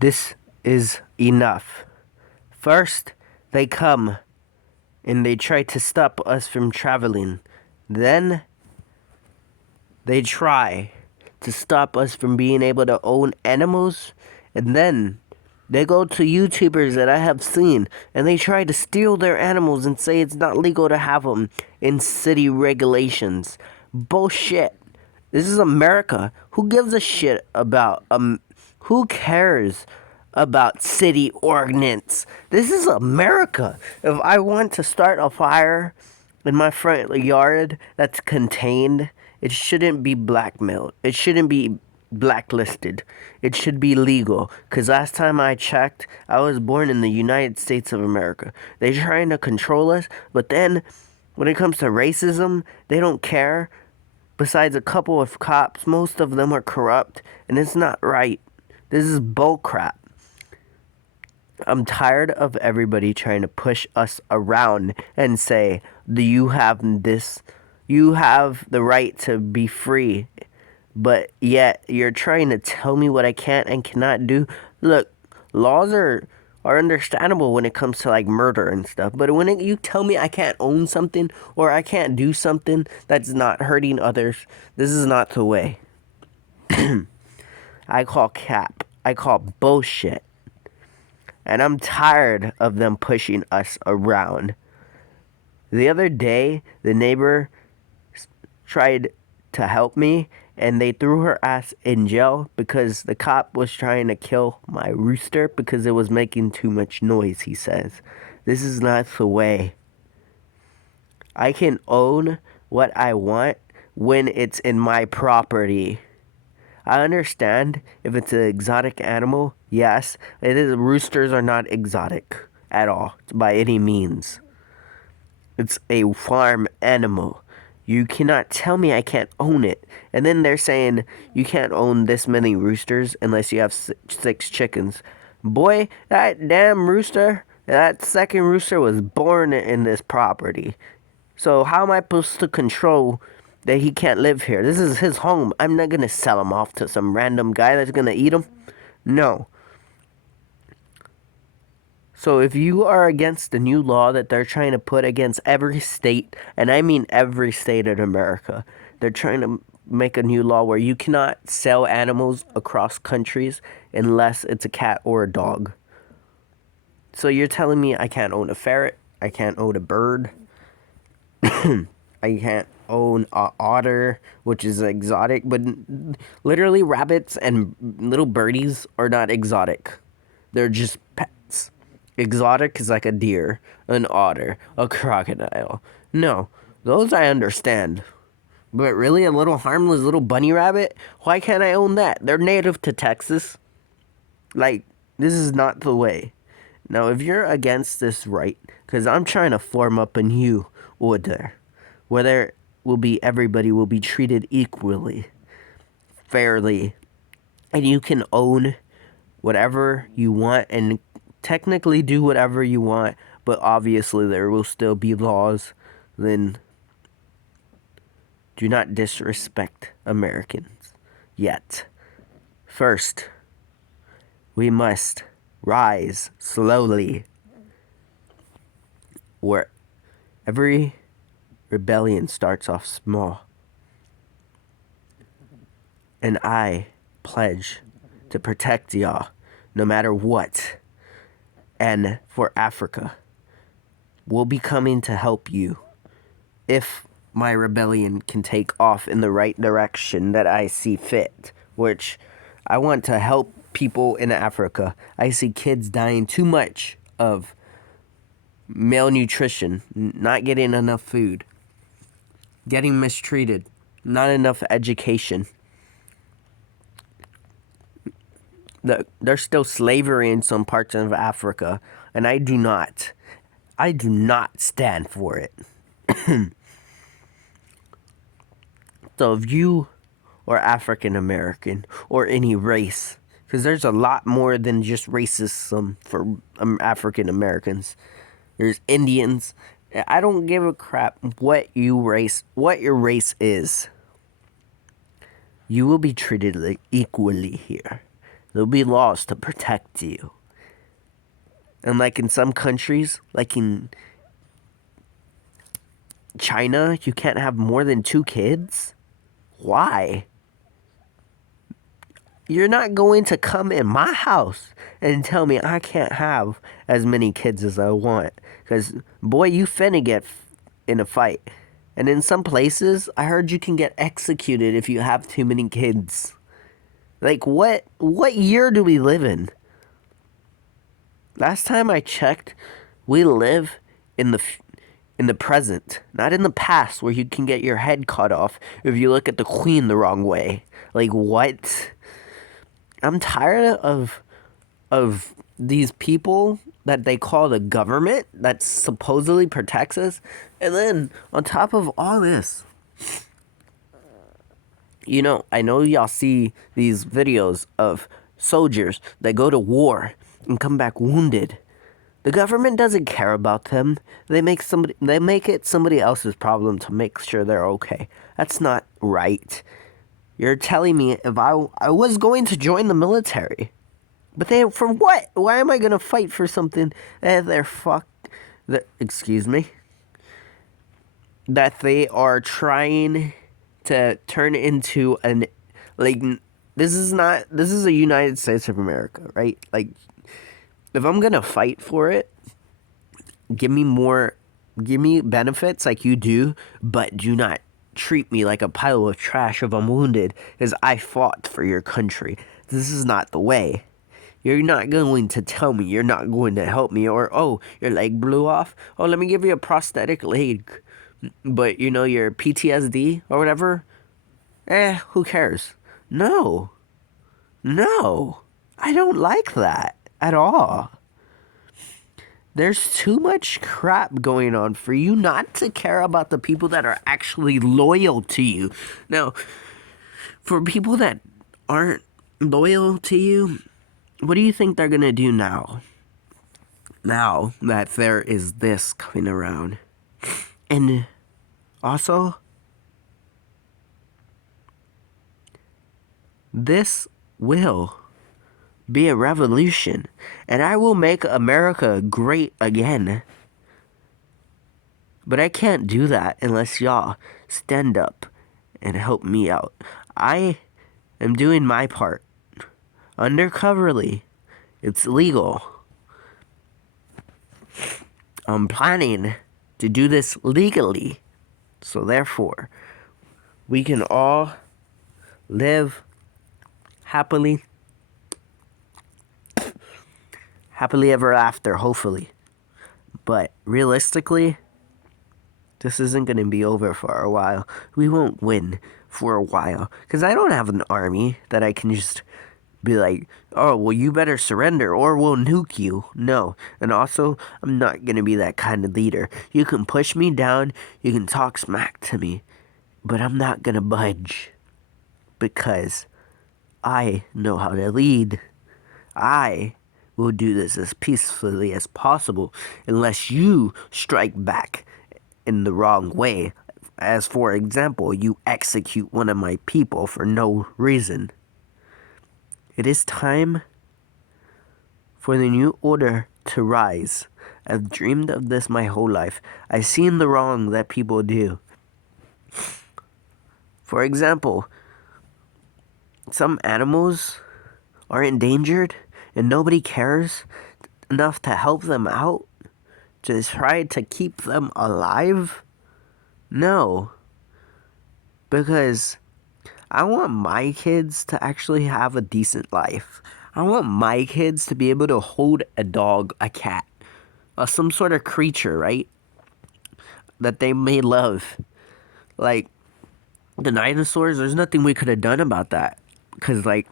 This is enough. First, they come and they try to stop us from traveling. Then, they try to stop us from being able to own animals. And then, they go to YouTubers that I have seen and they try to steal their animals and say it's not legal to have them in city regulations. Bullshit. This is America. Who gives a shit about who cares about city ordinance? This is America. If I want to start a fire in my front yard that's contained, it shouldn't be blackmailed. It shouldn't be blacklisted. It should be legal. Because last time I checked, I was born in the United States of America. They're trying to control us, but then when it comes to racism, they don't care. Besides a couple of cops, most of them are corrupt, and it's not right. This is bullcrap. I'm tired of everybody trying to push us around and say, do you have this? You have the right to be free. But yet you're trying to tell me what I can't and cannot do. Look, laws are understandable when it comes to like murder and stuff. But when you tell me I can't own something or I can't do something that's not hurting others, this is not the way. I call cap. I call bullshit. And I'm tired of them pushing us around. The other day, the neighbor tried to help me and they threw her ass in jail because the cop was trying to kill my rooster because it was making too much noise, he says. This is not the way. I can own what I want when it's in my property. I understand if it's an exotic animal, yes, it is. Roosters are not exotic at all, by any means. It's a farm animal. You cannot tell me I can't own it. And then they're saying you can't own this many roosters unless you have 6 chickens. Boy, that damn rooster, that second rooster was born in this property. So how am I supposed to control that he can't live here? This is his home. I'm not going to sell him off to some random guy that's going to eat him. No. So if you are against the new law that they're trying to put against every state, and I mean every state in America, they're trying to make a new law where you cannot sell animals across countries unless it's a cat or a dog. So you're telling me I can't own a ferret, I can't own a bird, I can't own a otter, which is exotic, but literally rabbits and little birdies are not exotic. They're just pets. Exotic is like a deer, an otter, a crocodile. No, those I understand. But really, a little harmless little bunny rabbit? Why can't I own that? They're native to Texas. Like, this is not the way. Now, if you're against this right, because I'm trying to form up a new order where there will be everybody will be treated equally, fairly, and you can own whatever you want and technically do whatever you want, but obviously there will still be laws, then do not disrespect Americans yet. First, we must rise slowly. Where every rebellion starts off small. And I pledge to protect y'all no matter what. And for Africa, we'll be coming to help you if my rebellion can take off in the right direction that I see fit, which I want to help people in Africa. I see kids dying too much of malnutrition, not getting enough food, getting mistreated, not enough education. There's still slavery in some parts of Africa, and I do not stand for it. So if you are African American or any race, because there's a lot more than just racism for African Americans. There's Indians. I don't give a crap what your race is. You will be treated equally here. There'll be laws to protect you. And like in some countries, like in China, you can't have more than 2 kids? Why? You're not going to come in my house and tell me I can't have as many kids as I want. Because, boy, you finna get in a fight. And in some places, I heard you can get executed if you have too many kids. Like, what year do we live in? Last time I checked, we live in the present, not in the past where you can get your head cut off if you look at the queen the wrong way. Like, what? I'm tired of these people that they call the government that supposedly protects us. And then on top of all this, you know, I know y'all see these videos of soldiers that go to war and come back wounded. The government doesn't care about them. They make it somebody else's problem to make sure they're okay. That's not right. You're telling me if I was going to join the military, but for what? Why am I gonna fight for something that excuse me, that they are trying to turn into this is a United States of America, right? Like, if I'm gonna fight for it, give me benefits like you do, but do not treat me like a pile of trash if I'm wounded, because I fought for your country. This is not the way. You're not going to tell me you're not going to help me, or, oh, your leg blew off. Oh, let me give you a prosthetic leg. But, you know, your PTSD or whatever, who cares? No. I don't like that at all. There's too much crap going on for you not to care about the people that are actually loyal to you. Now, for people that aren't loyal to you, what do you think they're going to do now? Now that there is this coming around. And also, this will be a revolution, and I will make America great again. But I can't do that unless y'all stand up and help me out. I am doing my part. Undercoverly. It's legal. I'm planning to do this legally. So therefore, we can all live happily ever after, hopefully. But realistically, this isn't going to be over for a while. We won't win for a while. Because I don't have an army that I can just be like, oh, well, you better surrender or we'll nuke you. No. And also, I'm not going to be that kind of leader. You can push me down. You can talk smack to me. But I'm not going to budge. Because I know how to lead. I will do this as peacefully as possible unless you strike back in the wrong way. As for example, you execute one of my people for no reason. It is time for the new order to rise. I've dreamed of this my whole life. I've seen the wrong that people do. For example, some animals are endangered and nobody cares enough to help them out, to try to keep them alive. No. Because I want my kids to actually have a decent life. I want my kids to be able to hold a dog, a cat, some sort of creature, right? That they may love. Like, the dinosaurs, there's nothing we could have done about that. Because, like,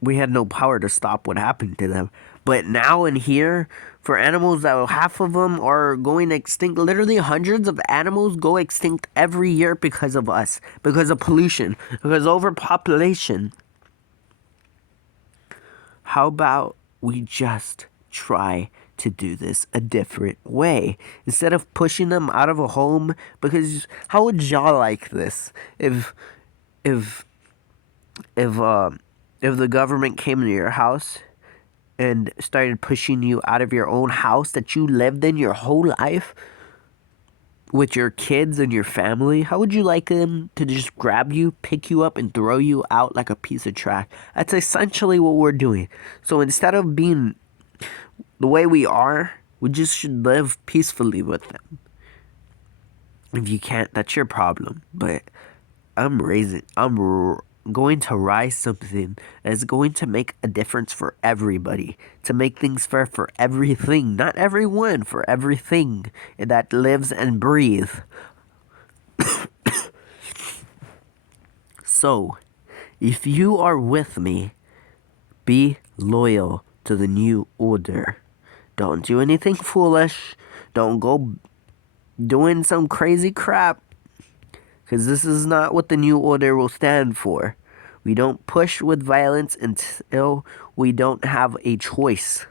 we had no power to stop what happened to them. But now in here, for animals that half of them are going extinct, literally hundreds of animals go extinct every year because of us, because of pollution, because of overpopulation. How about we just try to do this a different way instead of pushing them out of a home? Because how would y'all like this if if the government came to your house and started pushing you out of your own house that you lived in your whole life with your kids and your family, how would you like them to just grab you, pick you up, and throw you out like a piece of trash? That's essentially what we're doing. So instead of being the way we are, we just should live peacefully with them. If you can't, that's your problem. But going to rise something that's going to make a difference for everybody, to make things fair for everything, not everyone, for everything that lives and breathes. So, if you are with me, be loyal to the new order. Don't do anything foolish. Don't go doing some crazy crap. Because this is not what the new order will stand for. We don't push with violence until we don't have a choice.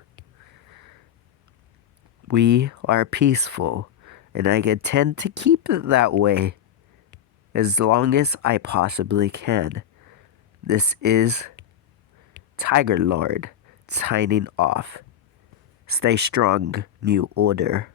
We are peaceful, and I intend to keep it that way as long as I possibly can. This is Tiger Lord signing off. Stay strong, New Order.